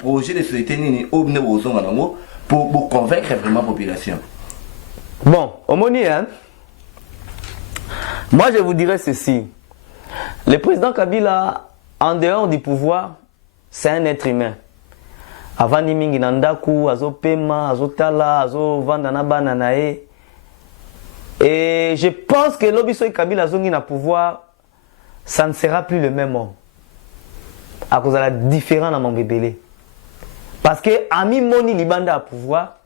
projet de société nini pour convaincre vraiment la population. Bon, Omoni, hein? Moi je vous dirais ceci. Le président Kabila, en dehors du pouvoir, c'est un être humain. Avant Nimingi Nandaku, Azo Pema, Azo Tala, Azo Vandanaba Nanae. Et je pense que l'Obiso Kabila Zongi na pouvoir, ça ne sera plus le même homme. À cause de la différence dans mon bébé. Parce que Ami Moni Libanda a pouvoir,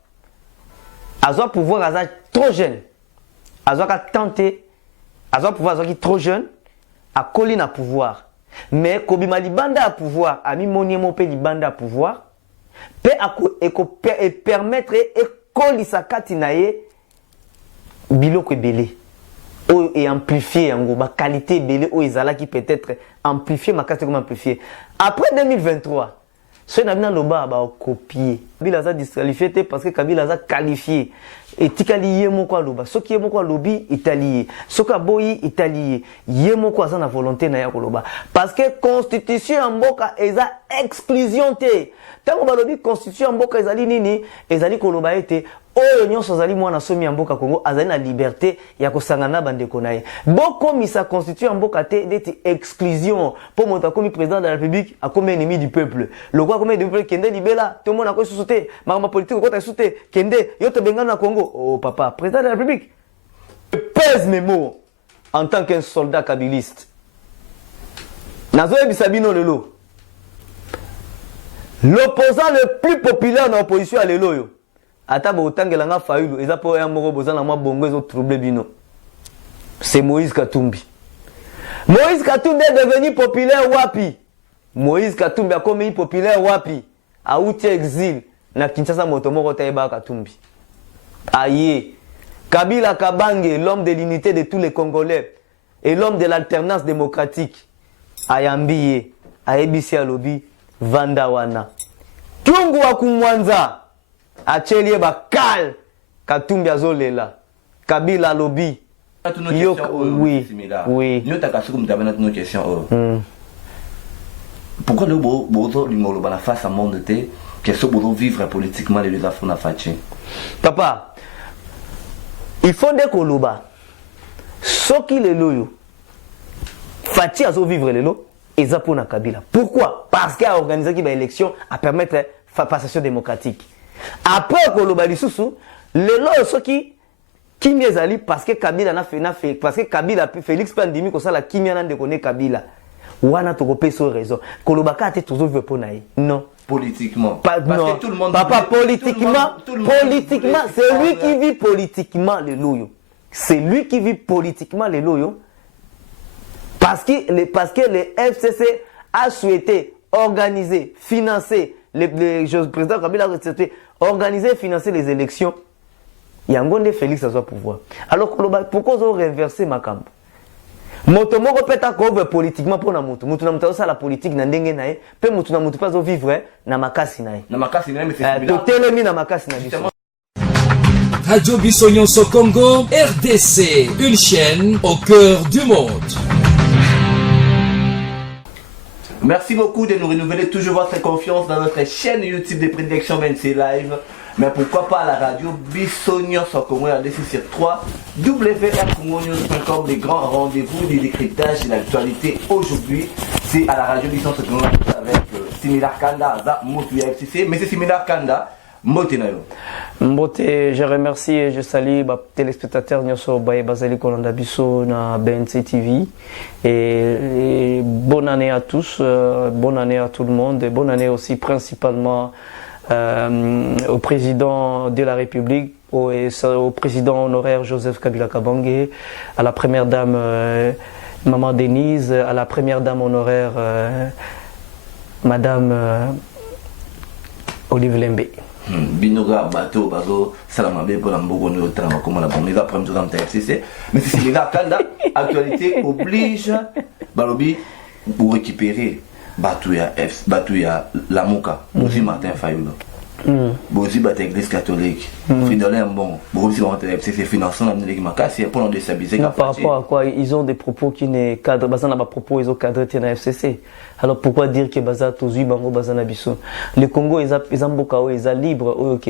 Azo pouvoir, Azo trop jeune. Azo a tenté, Azo pouvoir, Azo qui trop jeune, a collé na pouvoir. Mais Kobima Libanda a pouvoir, Ami Moni Mope Libanda a pouvoir, peut permettre et coller sa katinaye biloko belé. Et amplifier en gros, ma qualité belé ou izala qui peut être amplifié, ma qualité comme amplifié. Après 2023, ce n'a pas loba ba copier. Kabila a disqualifié parce que Kabila a qualifié. Et tikali yemo kwa loba. Ce qui est mon quoi lobby italien. Ce qui boyi italien. Yemo kwa ça na volonté na ya loba. Parce que constitution en boka eza exclusion te. Tant que balobi constitution en boka ezali nini, ezali koloba ete oyo nyonso azali mwana somi ya mboka Congo azali na liberté ya kosangana bandeko na ye. Boko misa constitution en boka te d'être exclusion pour moto comme président de la République a comme ennemi du peuple. Le quoi comme ennemi du peuple kende libela tout le monde a quoi sous-sauter. Ma politique ko ta sous-sauter kende yo te benga na Congo. Oh papa, président de la République. Je pèse mes mots en tant qu'un soldat kabiliste. Nazo ebisabino lelo. L'opposant le plus populaire dans l'opposition à l'Eloyo. Ata botangela nga fayulu eza po ya moko bozana mwa bongo ezo trouble bino. C'est Moïse Katumbi. Moïse Katumbi est devenu populaire wapi? Moïse Katumbi a comme populaire wapi? A outi exil na Kinshasa moto moko taeba Katumbi. Aïe. Kabila Kabange, l'homme de l'unité de tous les Congolais et l'homme de l'alternance démocratique. Ayambiye, Aebisi Alobi, Vandawana. Tungu wa kumwanza. Achelie bakal Katumbi azolela. Kabila Alobi. Oui. Oui. Nous avons une question. Pourquoi nous avons la face à monde de que ce boulot vivre politiquement les deux afro na fachi? Papa, il faut des koloba. Ce qui les loyo. Fachi azo vivre les lo et zapona Kabila. Pourquoi? Parce qu'il a organisé une élection à permettre la passation démocratique. Après koloba lisusu, les lo ce qui miezali parce que Kabila na fait parce que Kabila Félix Pandimi ko sala kimia na ndekone Kabila. Wana to kopé sur raison. Koloba ka te toujours veut ponaï. Non. Politiquement. Parce que tout le monde papa, politiquement, c'est lui qui vit politiquement les loyaux. C'est lui qui vit politiquement les loyaux. Parce que le FCC a souhaité organiser, financer, le président Kabila a souhaité organiser, financer les élections. Il y a un gondé Félix à son pouvoir. Alors, pourquoi ils ont renversé ma camp? Moto moko peta ko politiquement pour na moto na moto ça la politique na ndenge na ye pe moto na moto pas vivre na makasi na ye mais c'est to telemi na makasi na biso. Radio Bissonyonso Congo RDC, une chaîne au cœur du monde. Merci beaucoup de nous renouveler toujours votre confiance dans notre chaîne YouTube de prédilection 26 Live. Mais pourquoi pas à la radio Bissonyonso Congo RDC sur 3 WRCongonews.com, les grands rendez-vous du décryptage de l'actualité. Aujourd'hui, c'est à la radio Bissonyonso Congo avec Similar Kanda, Motuya FCC. Mais c'est Similar Kanda, Motenayo. Mbote, je remercie et je salue les téléspectateurs Nyoso Baye Bazali Kolanda Bisso na BNC TV. Et bonne année à tous, bonne année à tout le monde, et bonne année aussi principalement au président de la République, au président honoraire Joseph Kabila Kabange, à la première dame Maman Denise, à la première dame honoraire Madame Olive Lembe. Binoga bateau bago salamabe pour l'ambogo no trama comme la bonne la première dans TFCC mais c'est là Kanda actualité oblige balobi pour récupérer Batouya F Batouya Lamuka aussi Martin Fayulu Bosi bat l'église catholique. Fidèle bon. Bosi va entrer FCC financement dans l'église c'est pour nous déstabiliser. Par rapport à quoi ils ont des propos qui ne cadrent pas dans propos ils ont cadré dans FCC. Alors pourquoi dire que baza tozu bango baza na biso. Le Congo ils ont beaucoup ils sont libres OK.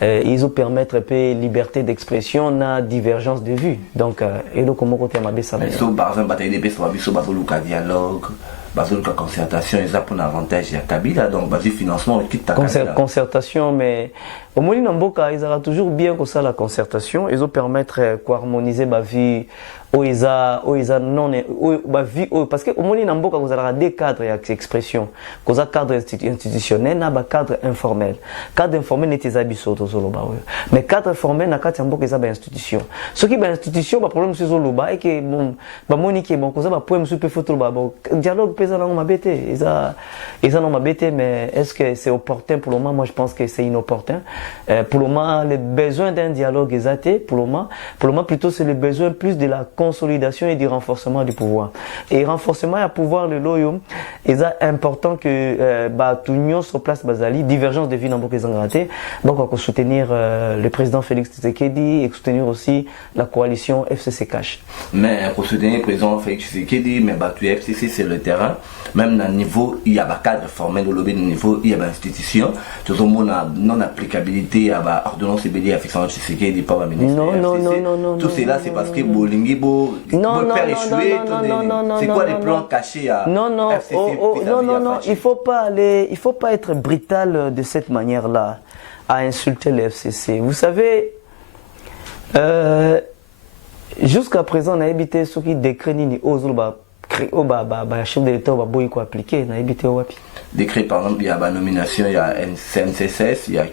Ils ont permettre un peu liberté d'expression na divergence de vues. Donc et le Congo côté ma besa. Mais so par exemple bataille des biso biso bazo luka dialogue. Basel la concertation, ils ont pour un avantage, il y a Kabila, donc basé financement, quitte ta concertation, mais au moins, ils ont toujours bien que ça la concertation, ils ont permettre d'harmoniser ma vie, parce que au moins, vous avez des cadres d'expression, vous avez un cadre institutionnel, un cadre informel. Cadre informel n'est pas abisso, mais cadre informel, n'a pas une institution. Ce qui est une institution, le problème c'est que et bon, Monique, bon, vous avez un problème super photo, dialogue. Ils ont m'embêté, mais est-ce que c'est opportun pour le moment? Moi, je pense que c'est inopportun. Pour le moment, le besoin d'un dialogue est athée. Pour le moment, plutôt, c'est le besoin plus de la consolidation et du renforcement du pouvoir. Et renforcement du pouvoir, le loyaume, c'est important que tout l'union sur place, Bazali, divergence de vie dans beaucoup de donc on va soutenir le président Félix Tshisekedi et soutenir aussi la coalition FCC Cash. Mais pour soutenir le président Félix Tshisekedi, mais tout FCC, c'est le terrain. Même dans le niveau, il y a un cadre formel au lobby, niveau, il y a une institution. Tout le monde a non-applicabilité à l'ordonnance bélier à fixer Tshisekedi et pas à ministre. Non. Tout cela, c'est parce que Bolingi, faire échouer. C'est quoi les plans cachés à FCC? Non, il faut pas être brutal de cette manière-là à insulter le FCC. Vous savez, jusqu'à présent, on a évité ceux qui décrénent chef de l'État va appliquer na habité wapi décret par exemple il y a la nomination il y a CNCSS il y a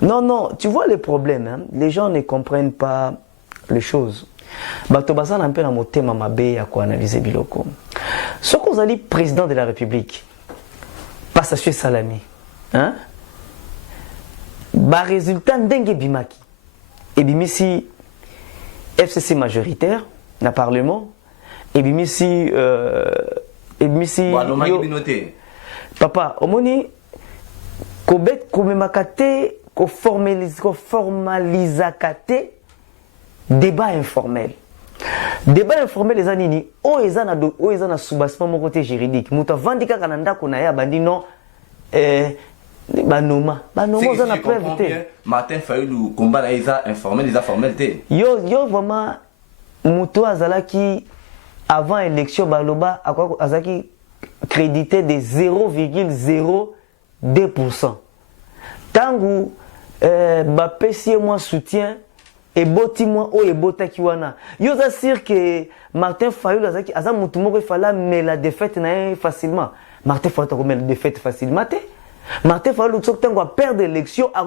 non tu vois les problèmes hein? Les gens ne comprennent pas les choses bato bazana un peu na motema mabe ya ko analyser biloko ce qu'on a dit président de la République Passation Salami hein ba résultat ndenge bimaki et bimisi FCC majoritaire na parlement et bimisi papa omoni kobet komemakate ko formalisakate débat informel les anini o ezana soubassement mon côté juridique muta vandika kananda kuna ya bandi non Banoma ça n'a pas évité. Martin Fayulu combat les informel les informalités. Yo vraiment muto azalaki avant élection baloba à quoi azaki crédité de 0,02%. Tangu bapesi moi soutien et boti moi o et botaki wana. Yo za sûr que Martin Fayulu azaki azam mutu moko fala mais la défaite na facilement. Martin Fayulu ko mais la défaite facilement. Martin Fayulu qui a perdu l'élection, a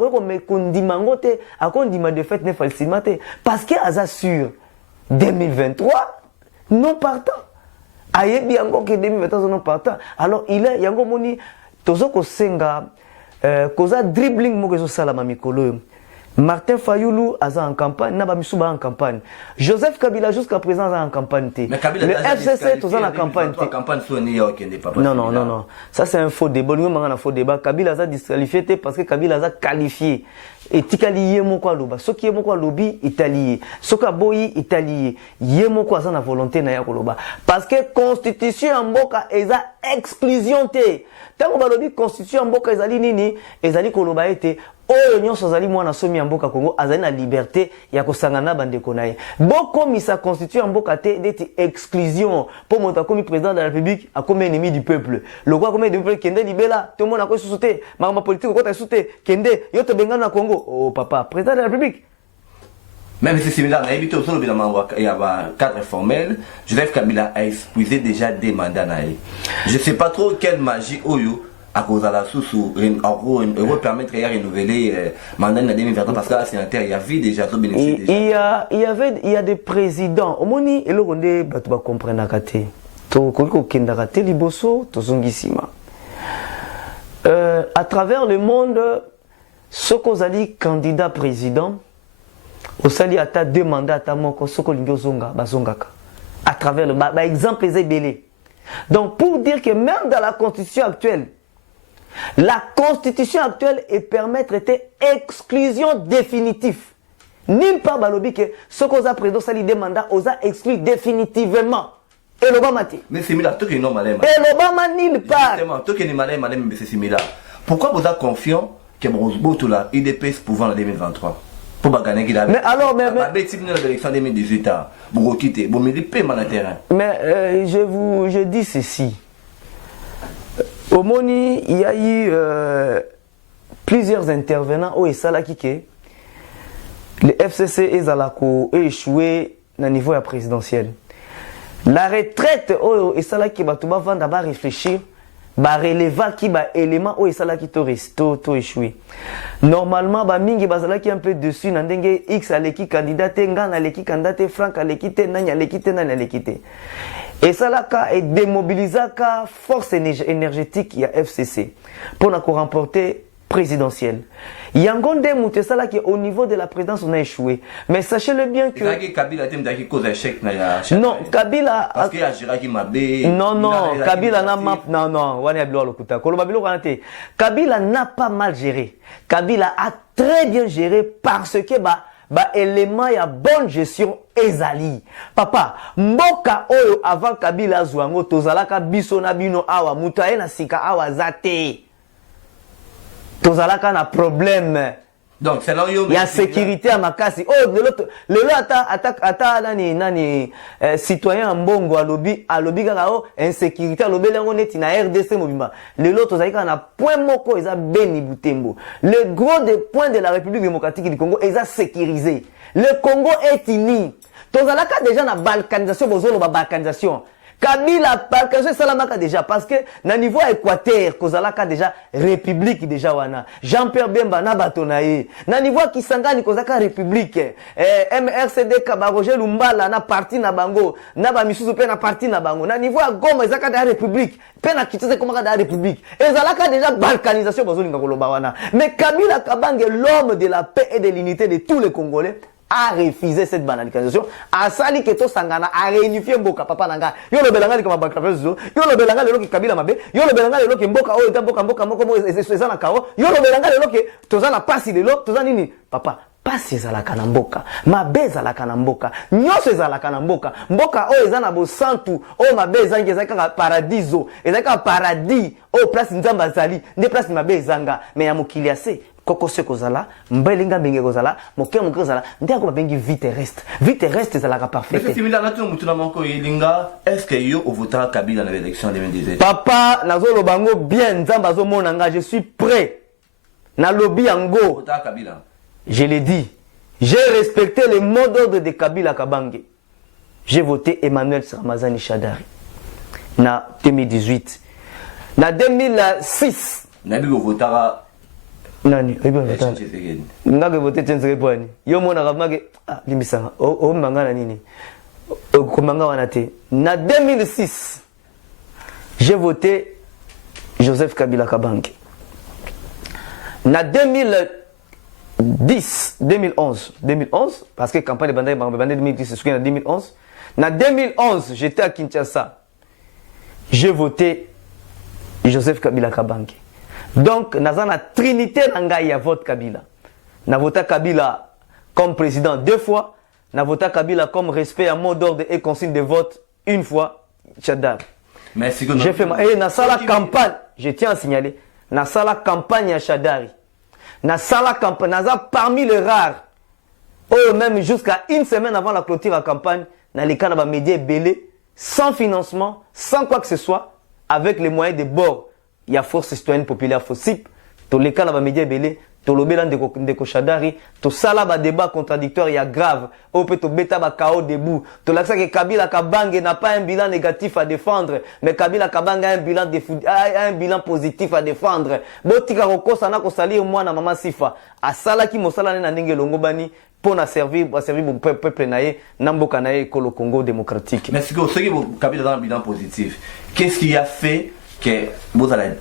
défaite facilement parce qu'il a sûr 2023 non partant. Il y a encore que 2023 non partant. Alors il y a encore moni tozo ko senga koza dribbling mo ko sala mamikolo. Martin Fayulu a en campagne, n'a pas mis en campagne. Joseph Kabila jusqu'à présent a en campagne. Le FCC tout en campagne. Non. Ça c'est un faux débat. Nous avons un faux débat. Kabila a disqualifié parce que Kabila a qualifié. Et Tikali Yemoko Loba. Ce qui est Yemoko Lobi, Italie. Ce qui est Boyi, Italie. Yemoko a la volonté na Yakoloba. Parce que Constitution en Boka est à exclusion. Tant qu'on va dire Constitution en Boka est à l'inini, est à l'Ikoloba été. Oyo nyonso azali mwana somi ya mboka Congo azali na liberté ya kosangana bandeko na ye boko sa constitue ya mboka te d'être exclusion pour moto akomi président de la République akomi ennemi du peuple le roi akomi ennemi du peuple kende libela tout le monde akomi sous-souté makamba politique ko ta sous-souté kende yo to bengana na Congo oh papa président de la République. Même si c'est similaire, on a évité aussi il y a un cadre formel. Joseph Kabila a épuisé déjà des mandats. Je ne sais pas trop quelle magie Oyo à cause de la sous en gros permettre de renouveler mandat en 2023 parce que la sénateur il y avait déjà tout bénéficié il y a des présidents au moni et le rondé batu ba comprendre kate to ko kenda kate liboso to zongisima à travers le monde ce qu'on a dit candidat président au sali ata deux mandats ata moko soko lingo zonga bazongaka à travers le exemple les belé Donc pour dire que même dans la constitution actuelle est permettre était exclusion définitive. Nulle part balobi que ce qu'on a président ça lui demande aux a exclu définitivement. Et l'Obama dit. Mais c'est là tout qui est normal. Et l'Obama nulle part. Justement, tout qui est malin, mais c'est similaire. Pourquoi vous êtes confiant que Brosbo là, IDPS pouvant en 2023? Pour gagner qu'il a. Mais alors, mais l'élection 2018, vous quittez, vous mettez paiement dans le terrain. Mais je dis ceci. Au Moni, il y a eu plusieurs intervenants au Essalaki. Les FCC et Zalako ont échoué au niveau présidentiel. La retraite au Essalaki va d'abord réfléchir. Ba releva qui ba élément au esala qui to échoué. Normalement ba mingi bazala qui un peu dessus na ndenge X aleki candidat ngana aleki candidat Frank aleki te nanya aleki te. Et ça là ka est démobilisé ka force énergétique ya FCC pour na ko remporter présidentielle. Yangonde Moutessala qui au niveau de la présidence on a échoué. Mais sachez-le bien que Kabila qui cause échec non, Kabila parce qu'il y a Jiraki Mabé. Non, Kabila n'a Kabila n'a pas mal géré. Kabila a très bien géré parce que élément ya bonne gestion ezali. Papa, mboka oyo avant Kabila zwango tozalaka biso na bino awa mutaye na sika awa zate. Tozalaka na problème. Donc c'est là où il y a sécurité à Makasi. Oh, le ata nani citoyen mbongo alobi kaka o insécurité alobi lango neti na RDC mobimba. Le lot tozalika na point moko eza Beni Butembo. Le gros des points de la République démocratique du Congo eza sécurisé. Le Congo est uni. Tozalaka déjà na balkanisation bozolo ba balkanisation. Kabila balkanisation salamaka déjà parce que na niveau Équateur kozalaka déjà république déjà wana. Jean-Pierre Bemba na batonaye. Na niveau Kisangani kozaka république. MRCD Kabaroje Lumbala na parti na bango. Na ba misusu pe na parti na bango. Na niveau Goma ezaka da république. Pe na Kitose komaka da république. Ezalaka déjà balkanisation bozolinga koloba wana. Mais Kabila Kabange, l'homme de la paix et de l'unité de tous les Congolais, a refusé cette banalisation. A sali keto sangana a réunifié mboka papa nanga. Yo le belanga li kama bakrafezo. Yo le belanga le loki Kabila mabe. Yo le belanga le loki mboka o mboka mo eza na kao. Yo le belanga le loki toza na pasi le lo toza nini papa. Pasi ezalaka na mboka, mabe ezalaka na mboka, nyonso ezalaka na mboka, mboka o eza na bosantu, o mabe ezangi ezalaka paradiso, ezalaka paradis, o place nzamba zali, nde place mabe ezanga, mais ya mokili ase koko se kozala, mbelinga mbenge kozala, moke kozala, nde ako babengi vie terrestre. Vie terrestre ezalaka parfait. Mais c'est similaire na tout mutuna moko yelinga, est-ce que yo votera Kabila dans l'élection 2017? Papa, nazo lobango bien nzamba zo monanga, je suis prêt. Na lobby yango. Votera Kabila. Je l'ai dit, j'ai respecté le mot d'ordre de Kabila Kabange. J'ai voté Emmanuel Ramazani Shadari. Na 2018. Na 2006. Nabi votera. Nani? Nabi voté Tensere Poani. Yo mona Ramage. Ah, limisanga. O manga na nini? O manga wanate. Na 2006. J'ai voté Joseph Kabila Kabange. Na 2011, parce que campagne de Bandai 2010, c'est ce qu'il y a en 2011. En 2011, j'étais à Kinshasa. J'ai voté Joseph Kabila Kabange. Donc, nous avons la trinité d'Angaïa vote Kabila. Nous avons voté Kabila comme président 2 fois. Nous avons voté Kabila comme respect à mot d'ordre et consigne de vote 1 fois. Tchadar. J'ai fait ma. Et dans la campagne, je tiens à signaler, dans la campagne à Chadari. Na sala campagne, naza parmi les rares. Oh, même jusqu'à 1 semaine avant la clôture de la campagne, dans les cas de médias belé, sans financement, sans quoi que ce soit, avec les moyens de bord. Il y a Force Citoyenne Populaire FOSIP, tous les cas de médias belé, tout le bélan de Kochadari, tout ça là, débat contradictoire, il y a grave. Au peut bêta ba KO debout. Tout là, que Kabila Kabange n'a pas un bilan négatif à défendre, mais Kabila Kabange a un bilan positif à défendre. Botika Roko sana ko salir moi na maman Sifa. A sala ki mosala na ndenge longobani pour na servir mon peuple naé, namboka naé ko le Congo démocratique. Mais ce que Kabila a un bilan positif. Qu'est-ce qui a fait que vous allez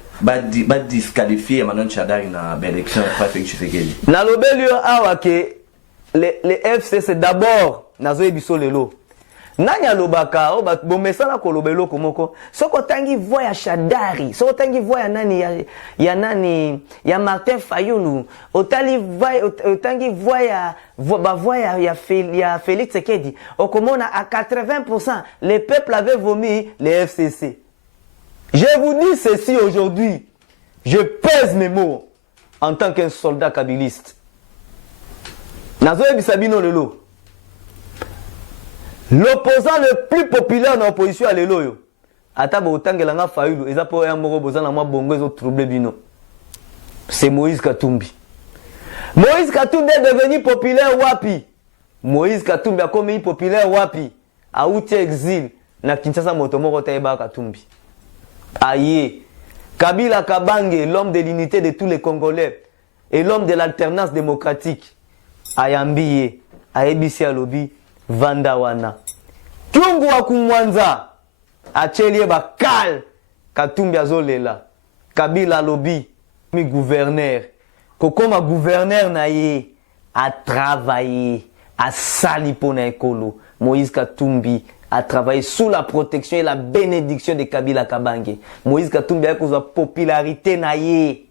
disqualifier Emmanuel Shadari dans l'élection après Félix Tshisekedi? Na lobelio awa ke les FC c'est d'abord nazo ebiso lelo. nani alobaka o ba bomesana ko lobelo komoko soko tangi voix ya Shadari soko tangi voix ya nani ya nani ya Martin Fayulu otali tangi voix ya voix ya Félix Tshisekedi okomona à 80% le peuple avait vomi les FCC. Je vous dis ceci aujourd'hui, je pèse mes mots en tant qu'un soldat kabiliste. Nazo ebisabino lelo. L'opposant le plus populaire dans l'opposition à l'élo, Atabo Tangelanga Fayulu, et ça pour un mot bozan à moi bongo et troublé bino. C'est Moïse Katumbi. Moïse Katumbi est devenu populaire wapi. Moïse Katumbi a commis populaire wapi. A outi exil, na Kinshasa Motomoro Taïba Katumbi. Aïe. Kabila Kabange, l'homme de l'unité de tous les Congolais, et l'homme de l'alternance démocratique. Ayambiye, Aebisi Alobi. Vandawana Tungu wa kumwanza achelie bakal Katumbi azolela Kabila lobi mi gouverneur kokoma gouverneur na ye a travaillé a sali pona ekolo. Moïse Katumbi a travaillé sous la protection et la bénédiction de Kabila Kabange. Moïse Katumbi a cause popularité na ye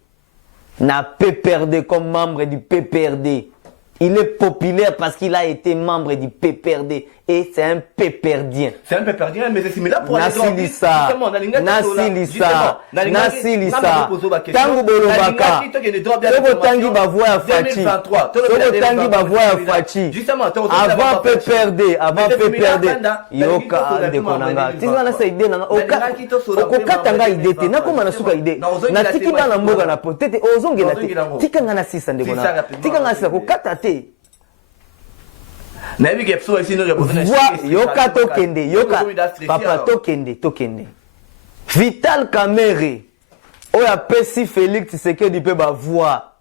na PPRD comme membre du PPRD. Il est populaire parce qu'il a été membre du PPRD et c'est un PPRdien. C'est un PPRdien, mais c'est similaire pour Nasilisa. Tangu bolobaka. Toko tangi bavoie à Fachi. Toko tangi bavoie à Fachi. Avant PPRD, yoka ande konanga. Tinga na sa idée nanga. Okokatanga idée te. Nakoma na suka idée. Na tiki na mboga na potete ozongela te. Tika ngana sisa ndekona. Tika ngana sisa kokata te. Yoka tokende, yoka papa tokende. Vital Kamerhe, oya pesi Félix Tshisekedi pe ba voix.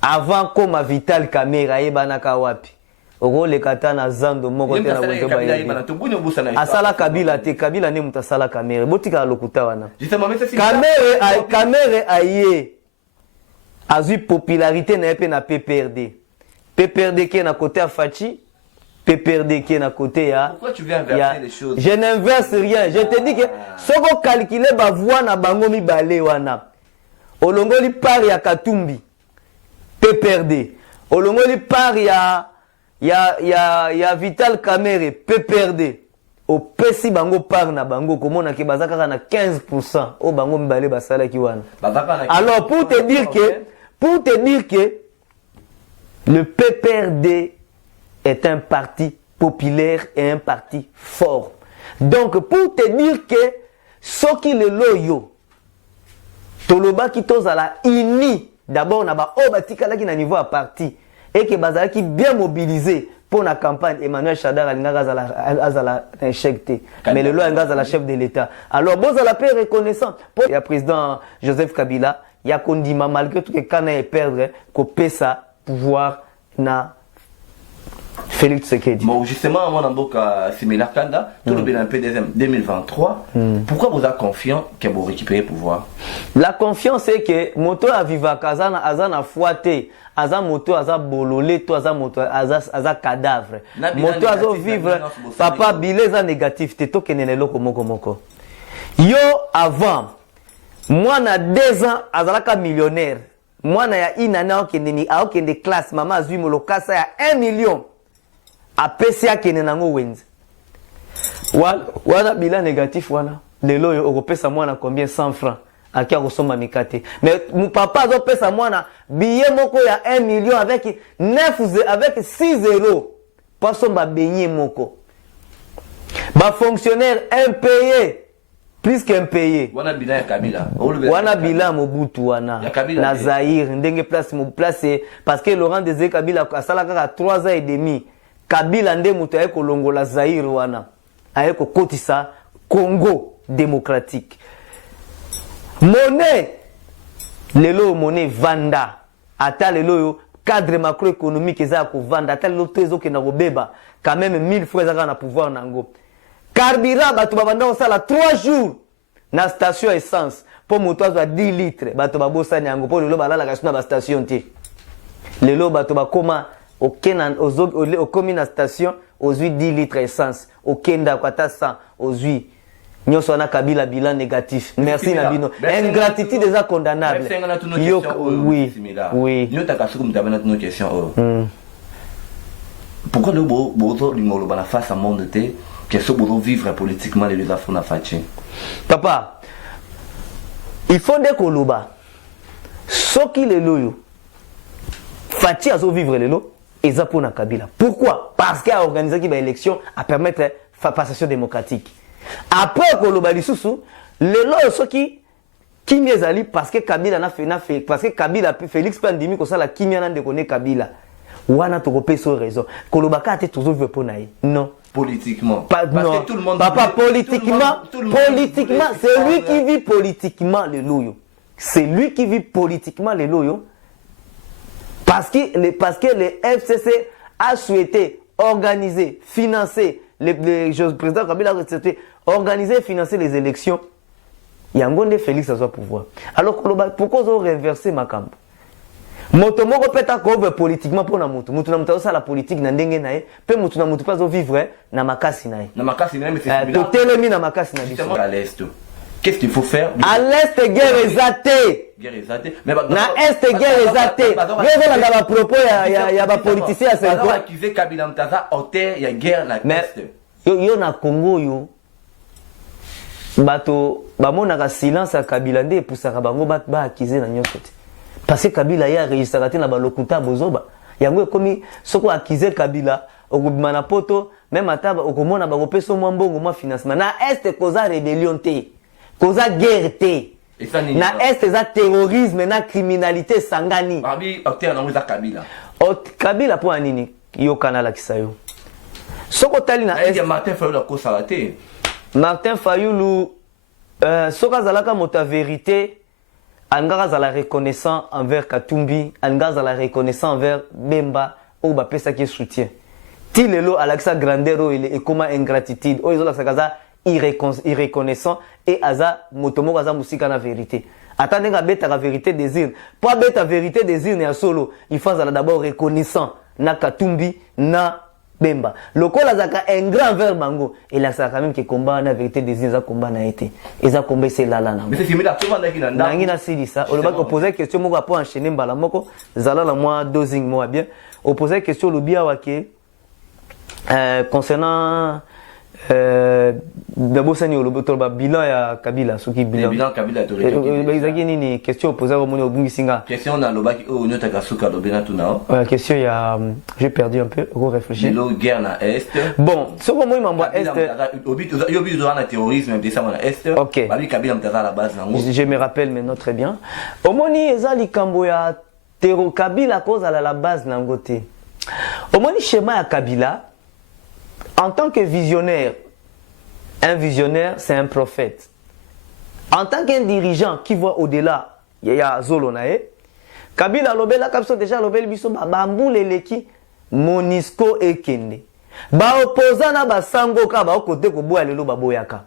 Avant comme Vital Kamerhe ayebanaka wapi. Oko le katana zando moko te na bonto ba. Asala Kabila te, Kabila ne mutasala Kamerhe. Botika lokuta wana. Kamerhe aye. Azui popularité na pe na PPRD. PPRD qui est à côté à Fachi, PPRD qui est à côté à... Pourquoi tu viens inverser les choses? Je n'inverse rien. Je te dis que si vous calculez la voix na bangomi balé wana, olongoli par ya Katumbi, PPRD, olongoli par ya Vital Kamerhe, PPRD, au pesi bango par na bango, comme on a ki bazaka na 15%, au bango balé basala ki wana. Alors pour te dire que le PPRD est un parti populaire et un parti fort. Donc, pour te dire que ce qui est loyo, Toloba qui tozala uni, d'abord, on a obatika qui na niveau à parti, et que bazala qui bien mobilisé pour la campagne, Emmanuel Chadar azala injecté. Mais le loi est la chef de l'État. Alors, bon, ça la paix reconnaissant. Pour le président Joseph Kabila, il y a Kondima, malgré tout que Kana est perdre, qu'on paie ça. Pouvoir na Félix Tshisekedi. Bon, justement, avant d'emboka similaire Kanda, tout le bilan PDSM 2023, pourquoi vous êtes confiant que vous récupérez le pouvoir? La confiance est que moto a viva kazana azana fouaté, aza moto aza bololé, to aza moto aza cadavre. Moto azo vivre papa bileza négatif te to kenene loko moko. Yo avant moi na 2 ans azalaka millionnaire. Moi, il y a une classe, maman a vu mon cas, il y a 1 million. A PCA qui est dans Wenz. Voilà, bilan négatif, voilà. Le lot, européen, ça moi, combien 100 francs. À qui a reçu ma mikate. Mais mon papa, a payé ça moi, billet, moko, il y a 1 million avec 6 euros. Pas son baigné, moko. Ba fonctionnaire impayé. Plus qu'impayé. Wana bilan ya Kabila. Wana bilan Mobutu wana. Na Zaïre, ndenge place mo place parce que Laurent Désiré Kabila a salaka 3 ans et demi. Kabila nde muto ya kolongola Zaïre wana. Ayeko kotisa Congo démocratique. Monnaie lelo monnaie vanda. Ata lelo yo cadre macroéconomique eza ko vanda. Ata lelo tezo ke na kobeba quand même 1000 fois ezaka na pouvoir nango. Carburant, bato babanda osala 3 jours na station essence pour moto azwa 10 litres bato babosani yango po lelo balala kasi na ba station te lelo bato bakoma okomi na station aux 10 litres essence au kenda kwata 100 aux 8 nyonso na Kabila bilan négatif merci Nabino ingratitude eza condamnable oui nous ta kasu comme t'avais notre question pourquoi le bozo l'ingolo bana face à monde té que ce bozo vivre politiquement les deux afro na fachi papa il faut de koloba soki lelo yo fachi azo vivre lelo eza pona Kabila pourquoi parce qu'il a organisé qui ba élection à permettre passation démocratique après koloba lisusu lelo soki kimia ezali parce que Kabila na fait parce que Kabila Félix Pandimi ko sala kimia na ndeko ne Kabila wana to kopesa raison koloba ka te toujours veut pour naï non politiquement parce que tout le monde papa politiquement c'est lui qui vit politiquement le loyo c'est lui qui vit politiquement le loyo parce que le FCC a souhaité organiser financer le président Kabila a souhaité organiser financer les élections yangonde Félix à son pouvoir alors pourquoi ils ont renversé Makambo moto moko peta ko politiquement pour na moto na moto ça la politique na ndenge nae pe moto na moto pas vivre na makasi nae mais c'est to telemi na makasi na biso à l'est qu'est-ce qu'il faut faire à l'est guerre exatée mais na est guerre exatée mais on a propos ya ba politicien c'est quoi accuser Kabila Mtaza hauteur ya guerre na est yo na Congo yo bato bamonaka silence ya Kabila nde epusaka bango ba accuser na nyonso te parce que Kabila ya registrate na balokuta bozoba yango ekomi soko accuser Kabila okubima na poto même ata okomona bakopesa mwa mbongo mwa financement na est koza rébellion te koza guerre te na est eza terrorisme na criminalité sangani babi hauteur na moza Kabila Kabila po anini yo kanala kisayo soko tali na est Martin Fayulu la kosala te Martin Fayulu soka zalaka mota vérité Angaza la reconnaissant envers Katumbi, Angaza la reconnaissant envers Bemba, ou Bapesa qui soutient. Tilelo Alexa Grandero et comment ingratitude, ou ils ont la irreconnaissant et Aza Motomo Aza Musika la vérité. Attendez à bête la vérité désir. Pas bête la vérité désir n'est à solo. Il faut d'abord reconnaissant na Katumbi na Bemba. Le col a un grand verre mango. Et là, ça quand même qui combat la vérité des îles, ça combat n'a été. Et ça combat c'est là. Mais c'est similaire, tout le monde qui n'a pas. N'a pas ça. On va poser question, moi pour enchaîner balamoko. Zala la moi dosing moi bien. On posait question le bien waké concernant d'abord c'est le bilan ya Kabila, ce qui bilan Kabila to ezaki nini question posée au moni obungisinga question na lobaki o nyota kasuka lobena tuna question ya j'ai perdu un peu réfléchir le guerre na est bon ce que moi mamba est yobi do na terrorisme de ça na est OK babi Kabila mtaza la base nango je me rappelle maintenant très bien au moni ezali kambo ya terro Kabila cause à la base nango te au moni schéma ya Kabila en tant que visionnaire. Un visionnaire, c'est un prophète. En tant qu'un dirigeant qui voit au-delà, il y a Zolonae. Kabila Lobela, Kapso déjà Lobel Biso, Bambou Leleki, Monisco et Kende. Ba opposant ba sango ka ba côté ko boya lelo ba boyaka.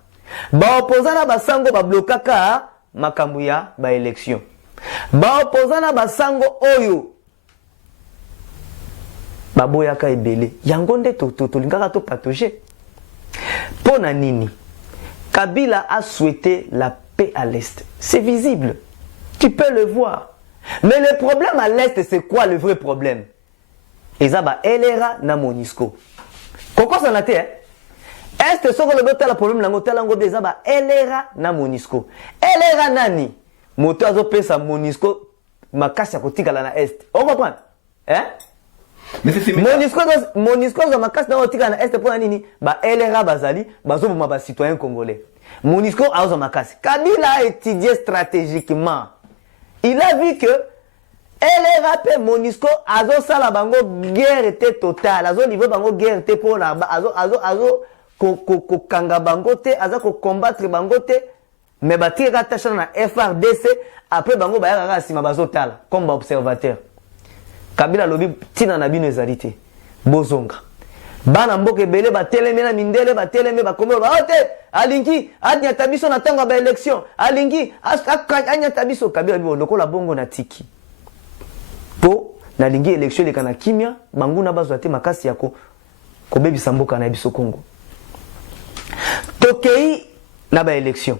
Ba opposant ba sango ba blokaka makambuya ba élection. Ba opposant ba sango oyo ba boyaka ebele. Yangonde to lingaka to patoger. Pona nini Kabila a souhaité la paix à l'Est. C'est visible. Tu peux le voir. Mais le problème à l'Est, c'est quoi le vrai problème? Ezaba Elera na Monisco. Pourquoi ça n'a été? Est ce que le problème na hotel ngo bezaba Elera na Monisco. Elera nani? Moto azopesa Monisco makasi ya kotikala na Est. On comprend? Hein? Mais c'est Monisco za makasi na otika na est pour nini ba elera bazali bazo boma ba citoyen congolais. Monisco a za makasi. Kabila a étudié stratégiquement. Il a vu que elera pe Monisco azo sala bango guerre était totale. Azo niveau bango guerre était pour la azo ko kanga bango te, azo ko combattre bango te. Mais ba tira tacha na FRDC après bango ba yaka sima bazo tala comme observateur. Kabila lobi tina na bino ezalité bozonga bana mboke belé ba teleme na mindele ba teleme ba komelo ba ote alingi anya tabiso na tanga ba élection alingi anya tabiso Kabila bibo lokola bongo na tiki po na lingi élection le kana kimia banguna bazwa te makasi yako kobebisa mboka na biso Congo. Tokei na ba élection.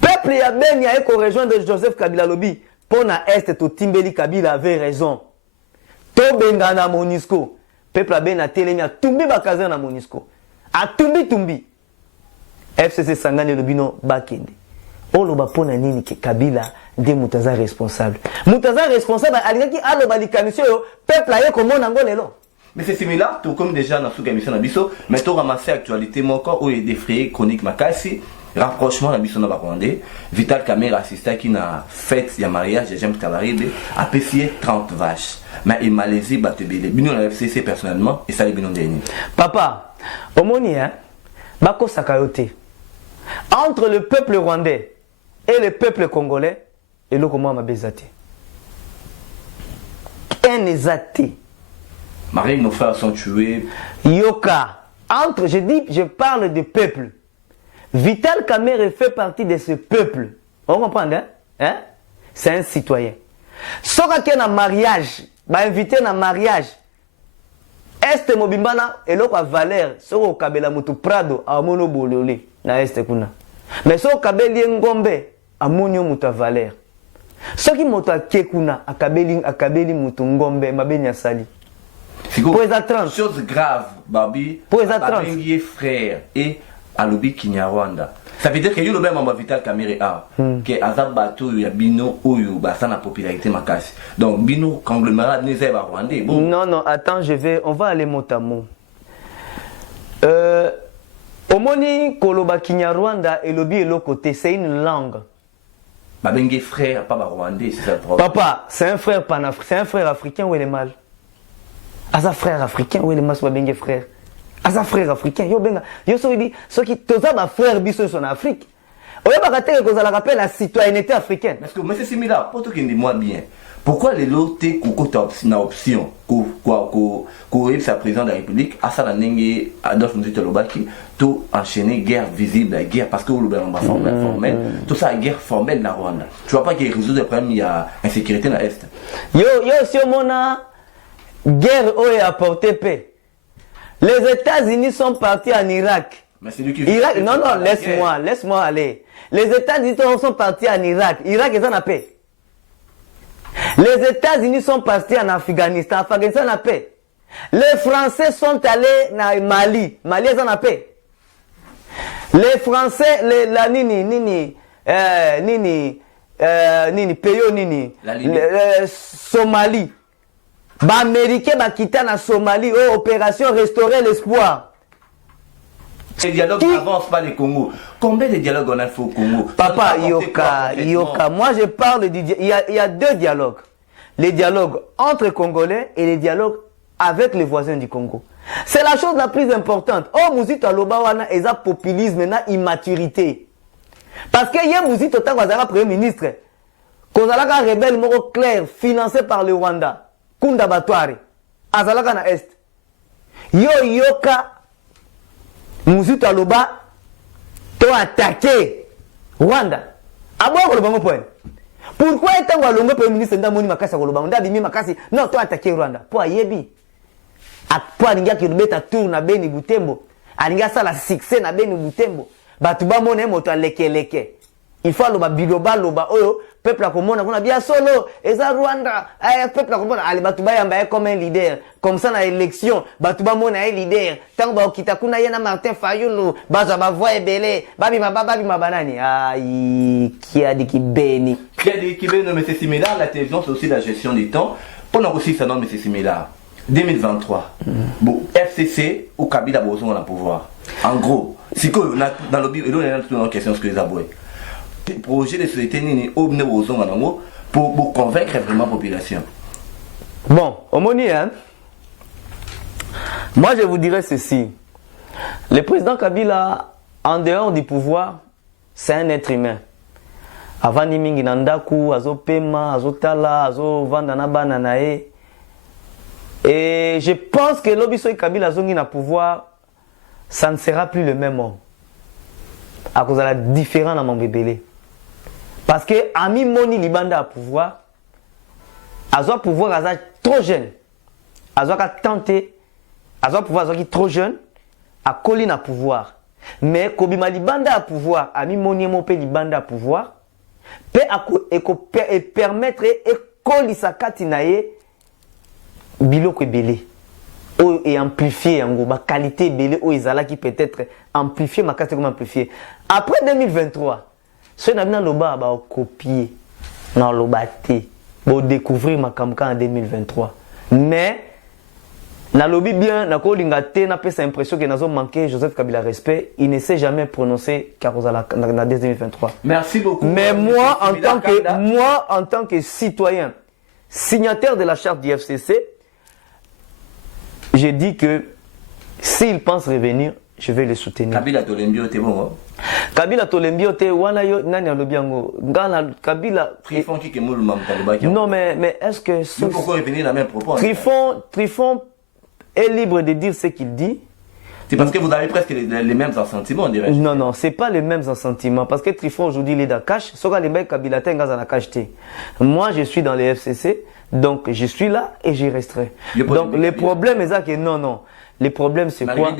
Peuple ya Beni a ko rejoindre Joseph Kabila lobi pour na est to Timbeli Kabila avait raison. To benga na Monisco. Peuple ya Beni a telemi a tumbi ba caserne na Monisco. A tumbi. FCC sangane lobi no bakende. Oloba pona nini ke Kabila de mutaza responsable. Mutaza responsable alingaki aloba likanisio yo peuple aye komona ngo lelo. Mais c'est similaire, tout comme déjà dans cette émission Nabiso, mais tu ramasser actualité mon corps où il défrayé chronique Makasi, rapprochement Nabiso na Rwandais, Vital Kamera assisté qui n'a fait il y a mariage de James Kabarebe, a payé 30 vaches. Mais il Malaisie batte bile. Bino la FCC personnellement et ça les bino dernier. Papa, omoni hein, bako sakayote. Entre le peuple rwandais et le peuple congolais, et le comment m'a bezate. Un exaté. Marie, nos frères sont tués. Yoka. Entre, je parle de peuple. Vital Kamerhe fait partie de ce peuple. On comprend, hein? C'est un citoyen. Soka qui est en mariage, invité en mariage. Est Mobimbana, et l'autre valeur, Soko Kabela Mutu Prado, à Mono Bolole, na Est Kuna. Mais Soko Kabeli Ngombe, à Monio Muta valeur. Soki Mota Kekuna, à Kabeli Mutu Ngombe, Mabenya Sali. Pour les 30. Chose grave, Babi. Pour les 30. Babengi frère et Alobi Kinyarwanda. Ça veut dire que le même Vital Kamerhe a que Azab Bato ya Bino Oyo basa na popularité makasi. Donc Bino conglomérat n'est pas rwandais. Bon. Non, attends, on va aller mot à mot. Omoni Koloba Kinyarwanda et Lobi et l'autre côté, c'est une langue. Babengi frère, pas rwandais, c'est ça le problème. Papa, c'est un frère panafricain, c'est un frère africain où il est mal. Asa frère africain où il est mal, soit bengue frère. Asa frère africain, yo benga, yo so dit, ceux qui toza ba frère biso sont en Afrique. Oya ba kateke ko la rappelle la citoyenneté africaine. Parce que mais c'est similaire, pour tout qui moi bien. Pourquoi les lots koko na option ko sa président de la République asa la nenge Adolphe Mutu Lobaki tout enchaîner guerre visible la guerre parce que le gouvernement formel tout ça guerre formelle na Rwanda. Tu vois pas qu'il résout des problèmes il y a insécurité dans l'est. Yo si on a guerre où est apporté paix. Les États-Unis sont partis en Irak. Mais c'est lui qui Irak, non, laisse-moi aller. Les États-Unis sont partis en Irak. Irak est en paix. Les États-Unis sont partis en Afghanistan. Afghanistan en paix. Les Français sont allés en Mali. Mali est en paix. Les Français, Somalie. Les Américains qui quittent la Somalie, opération Restaurer l'espoir. Les dialogues n'avancent pas les Congo. Combien de dialogues on a fait au Congo? Papa, Yoka, moi je parle il y a deux dialogues. Les dialogues entre Congolais et les dialogues avec les voisins du Congo. C'est la chose la plus importante. Oh, Mouzito Alobawana, et ça populisme, et immaturité. Parce que y a Mouzito Tangwazara, Premier ministre, Kozalaka rebelle moro clair, financé par le Rwanda, Kunda Batwari, Azalaka na Est. Yoka, Mouzito Aloba, to attaqué Rwanda. Abo ko bango point. Pourquoi est-ce que le Premier ministre Ndamoni Makasa ko bango ndabimi Makasi non to attaqué Rwanda. Po ayebi. Pour alinga ki rubeta tour na Beni Butembo. Alinga sala succès na Beni Butembo. Batu ba mona moto leke. Il faut loba biloba loba oyo peuple a komona kuna bien solo eza Rwanda peuple a komona ali batu ba yamba comme un leader comme ça na élection batu ba mona un leader tango ba okita kuna yena Martin Fayulu baza ba voix ebele babi mabanani ai qui a dit qui Beni mais c'est similaire la télévision c'est aussi la gestion du temps pour nous aussi ça non mais c'est similaire 2023 bon FCC ou Kabila besoin de pouvoir en gros si que dans le bureau il y a une question ce que les aboués projet de société pour convaincre vraiment la population. Bon, Omoni, hein? Moi je vous dirais ceci. Le président Kabila, en dehors du pouvoir, c'est un être humain. Avant Nimingi Nandaku, Azo Pema, Azo Tala, Azo Vandana Bananae. Et je pense que l'Obiso Kabila Zongi na pouvoir, ça ne sera plus le même homme. À cause de la différence dans mon bébé. Parce que Ami Moni Libanda a pouvoir, Azo pouvoir Aza trop jeune. Azo a tenté Azo pouvoir qui trop jeune, a collé na pouvoir. Mais kobima libanda à pouvoir, a mis moniemo pe libanda à pouvoir, pe et permettre et kolisa katinaye biloko ebele. Et amplifier en gros, qualité belé ou izala qui peut être amplifié, ma qualité comme amplifié. Après 2023, ce n'a pas loba ba copier, non loba té, pour découvrir ma kamka en 2023. Mais na lobby bien, na ko lingate, na pesa impression que nazo manqué Joseph Kabila respect, il ne s'est jamais prononcé Karozala na 2023. Merci beaucoup. Mais moi en tant que citoyen, signataire de la charte du FCC, j'ai dit que s'il pense revenir, je vais le soutenir. Kabila Tolembio, t'es bon, hein? Kabila Tolembio, t'es wana yo nani alobiango. Ngana Kabila. Trifon qui est moule mam talibaki. Non mais est-ce que mais pourquoi revenir la même propos? Trifon est libre de dire ce qu'il dit. C'est parce que vous avez presque les mêmes sentiments, dirais-je. Non, c'est pas les mêmes sentiments. Parce que Trifon aujourd'hui il est dans cash. Soga les mecs Kabila tenga dans la cash. Moi je suis dans les FCC. Donc, je suis là et j'y resterai. Donc, les problèmes, c'est ça que non. Les problèmes, c'est quoi?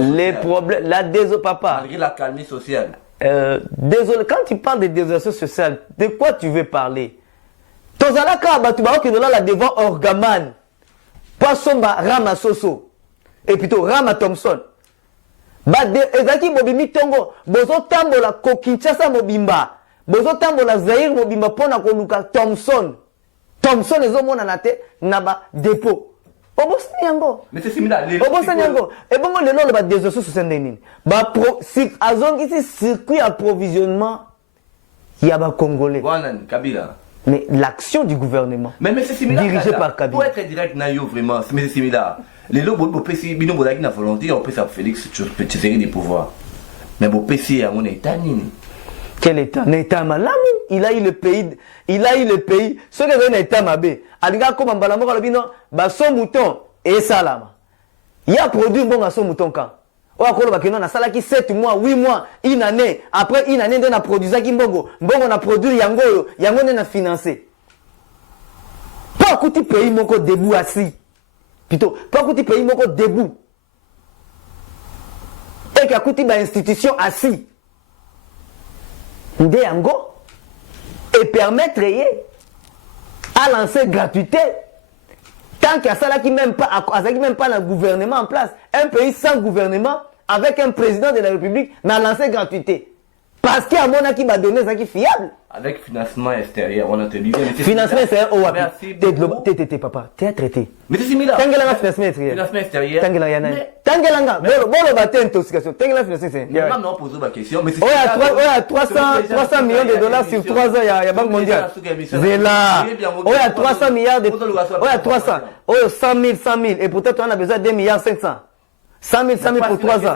Les problèmes, la désolation, papa. Malgré la calmie sociale. Désolé, quand tu parles de désolation sociale, de quoi tu veux parler? Tozalaka, Batouba, qui est là devant Orgaman. Passomba, Rama Soso. Et plutôt Rama Thompson. Ezaki Mobimi Tongo. Bozo Tambola, Kokinchasa Mobimba. Bozo Tambola, Zahir Mobimba, Pona Koluka Thompson. Thompson les hommes na te naba dépôt. Obosani yango. Mais c'est similaire. Obosani yango. Et bon le nom le ba désolation sur scène ba pro si azong ici circuit approvisionnement il y a ba congolais. Wanan Kabila. Mais l'action du gouvernement. Mais c'est similaire. Dirigé par Kabila. Pour être direct nayo vraiment, mais c'est similaire. Les lobos bo pesi bino bodaki na volonté on peut ça Félix Tshisekedi des pouvoirs. Mais bo pesi à mon état nini. Quel état? Un état malamu. Il a eu le pays. Ce qui est un état mabé. Alinga comme en balamo kalabino, ba son mouton et salama. Il y a produit bon à son mouton quand. O akolo bakeno na sala ki 7 mois, 8 mois, une année. Après une année, on a produit ça qui mbongo. Mbongo na produit yango na financé. Pas kuti pays moko debout assis. Plutôt, pas kuti pays moko debout. Et qui a kuti ba institution assis. Nde yango et permettre à lancer gratuité tant qu'il y a ça là qui même pas le gouvernement en place, un pays sans gouvernement avec un président de la République n'a lancé gratuité parce qu'il y a un monde qui va donner ça qui est fiable avec financement extérieur on a tenu financement extérieur oh merci t'es papa t'es traité mais c'est similaire tangela financement extérieur tangela bolo batte intoxication tangela financement extérieur non poser ma question mais c'est 300 millions de dollars sur 3 ans il y a Banque mondiale Zela il y a 300 milliards de il y a 300 100 000 et peut-être on a besoin de 2 milliards 500 100 000 pour 3 ans.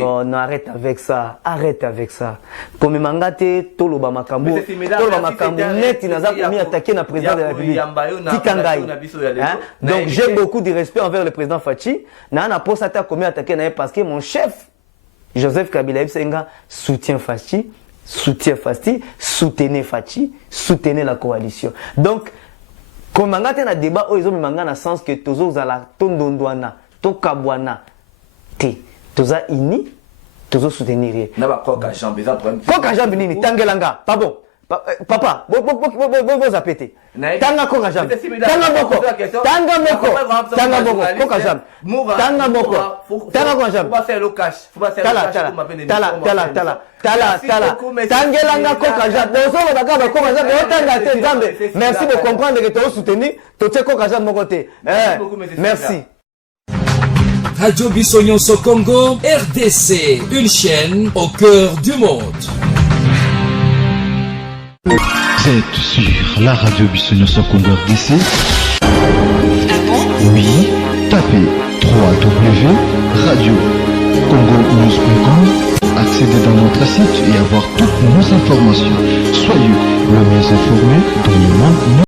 Oh non, arrête avec ça. Comme Mangate, Toloba Makambo, net, il n'a pas mis attaquer le président de la République. Donc j'ai beaucoup de respect envers le président Fachi. N'a pas ça commis attaquer parce que mon chef, Joseph Kabila Senga, soutient Fachi, soutenez Fachi, soutenez la coalition. Donc, comme Mangate na débat, ils ont mis Mangana dans sens que Tozo Zala, Tondondouana. Kabwana te toza ini tozo soutenir na ba koka jambe za problème koka jambe nini tangelanga pas bon papa bo zapete tanga koka jambe tanga moko koka jambe tanga moko koka jambe faut passer le cash tala tangelanga koka jambe ozo bakaba koka jambe otanga te nzambe merci de comprendre que tozo soutenir to te koka jambe moko te merci. Radio Bissonyonso Congo, RDC, une chaîne au cœur du monde. Vous êtes sur la radio Bissonyonso Congo RDC. Ah bon? Oui, tapez www.radiocongonews.com, accédez dans notre site et avoir toutes nos informations. Soyez le mieux informés dans le monde.